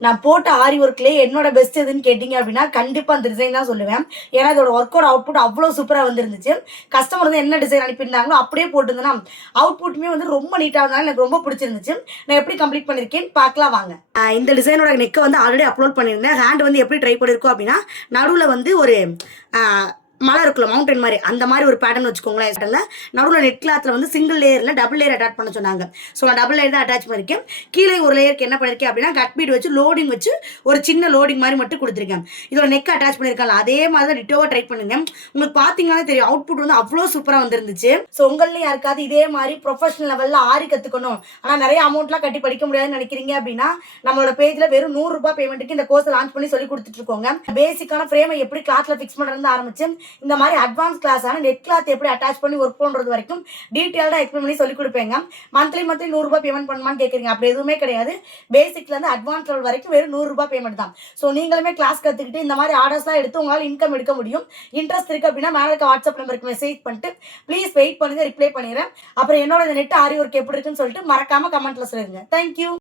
நான் போட்ட ஆரி ஒர்க்லேயே என்னோட பெஸ்ட் எதுன்னு கேட்டிங்க அப்படின்னா, கண்டிப்பா அந்த டிசைன் தான் சொல்லுவேன். ஏன்னா, இதோட ஒர்க்கோட அவுட்புட் அவ்ளோ சூப்பரா வந்துருந்துச்சு. கஸ்டமர் வந்து என்ன டிசைன் அனுப்பியிருந்தாங்களோ, அப்படியே போட்டிருந்தேனா, அவுட்புட்டுமே வந்து ரொம்ப நீட்டா இருந்தனால எனக்கு ரொம்ப பிடிச்சிருந்துச்சு. நான் எப்படி கம்ப்ளீட் பண்ணியிருக்கேன்னு பார்க்கலாம் வாங்க. இந்த டிசைனோட நெக்க வந்து ஆல்ரெடி அப்லோட் பண்ணியிருந்தேன். ஹேண்ட் வந்து எப்படி ட்ரை பண்ணியிருக்கோம் அப்படின்னா, நடுவுல வந்து ஒரு அ மலை இருக்குல்ல, மவுண்டன் மாரி. அந்த மாரி ஒரு பேட்டர்ன் வச்சுக்கோங்களேன். நடுவுல நெட் கிளாத்ல வந்து சிங்கிள் லேயர்ல டபுள் லேயர் அட்டாச் பண்ண சொன்னாங்க. ஸோ நான் டபுள் லேயர் தான் அட்டாச் பண்ணியிருக்கேன். கீழே ஒரு லேயருக்கு என்ன பண்ணியிருக்கேன் அப்படின்னா, கட் பீட் வச்சு லோடிங் வச்சு ஒரு சின்ன லோடிங் மாதிரி மட்டும் கொடுத்துருக்கேன். இதோட நெக் அட்டாச் பண்ணியிருக்கேன். அதே மாதிரி தான் டிட்டோவா ட்ரை பண்ணிருந்தேன். உங்களுக்கு பார்த்தீங்கன்னா தெரியும், அவுட்புட் வந்து அவ்வளோ சூப்பராக வந்துருந்துச்சு. ஸோ உங்களில் யாருக்காவது இதே மாதிரி ப்ரொஃபஷனல் லெவலில் ஆரி கற்றுக்கணும், ஆனால் நிறைய அமௌண்ட்லாம் கட்டி படிக்க முடியாதுன்னு நினைக்கிறீங்க அப்படின்னா, நம்மளோட பேஜில் வெறும் ₹100 பேமெண்ட்டுக்கு இந்த கோர்ஸ் லான்ச் பண்ணி சொல்லி கொடுத்துட்டு இருக்கோங்க. பேசிக்கான ஃப்ரேமை எப்படி கிளாத்ல ஃபிக்ஸ் பண்ணுறது ஆரம்பிச்சு, இந்த மாதிரி அட்வான்ஸ் கிளாஸான நெட் கிளாத் எப்படி அட்டாச் பண்ணி ஒர்க் பண்ணுறது வரைக்கும் டீட்டெயில்டாக எக்ஸ்பிளைன் பண்ணி சொல்லி கொடுப்பேங்க. மந்த்லி ₹100 பேமெண்ட் பண்ணுமான்னு கேட்குறீங்க. அப்படி எதுவுமே கிடையாது. பேசிக்லேருந்து அட்வான்ஸ் லெவல் வரைக்கும் வெறும் ₹100 பேமெண்ட் தான். ஸோ நீங்களுமே கிளாஸ் கற்றுக்கிட்டு இந்த மாதிரி ஆர்டர்ஸ்லாம் எடுத்து உங்களால் இன்கம் எடுக்க முடியும். இன்ட்ரெஸ்ட் இருக்குது அப்படின்னா மேலே இருக்க வாட்ஸ்அப் நம்பருக்கு மெசேஜ் பண்ணிட்டு ப்ளீஸ் வெயிட் பண்ணுங்க, ரிப்ளை பண்ணிடுறேன். அப்புறம் என்னோட இந்த நெட் ஆரி ஒர்க் எப்படி இருக்குன்னு சொல்லிட்டு மறக்காம கமெண்ட்ல சொல்லுங்க. தேங்க்யூ.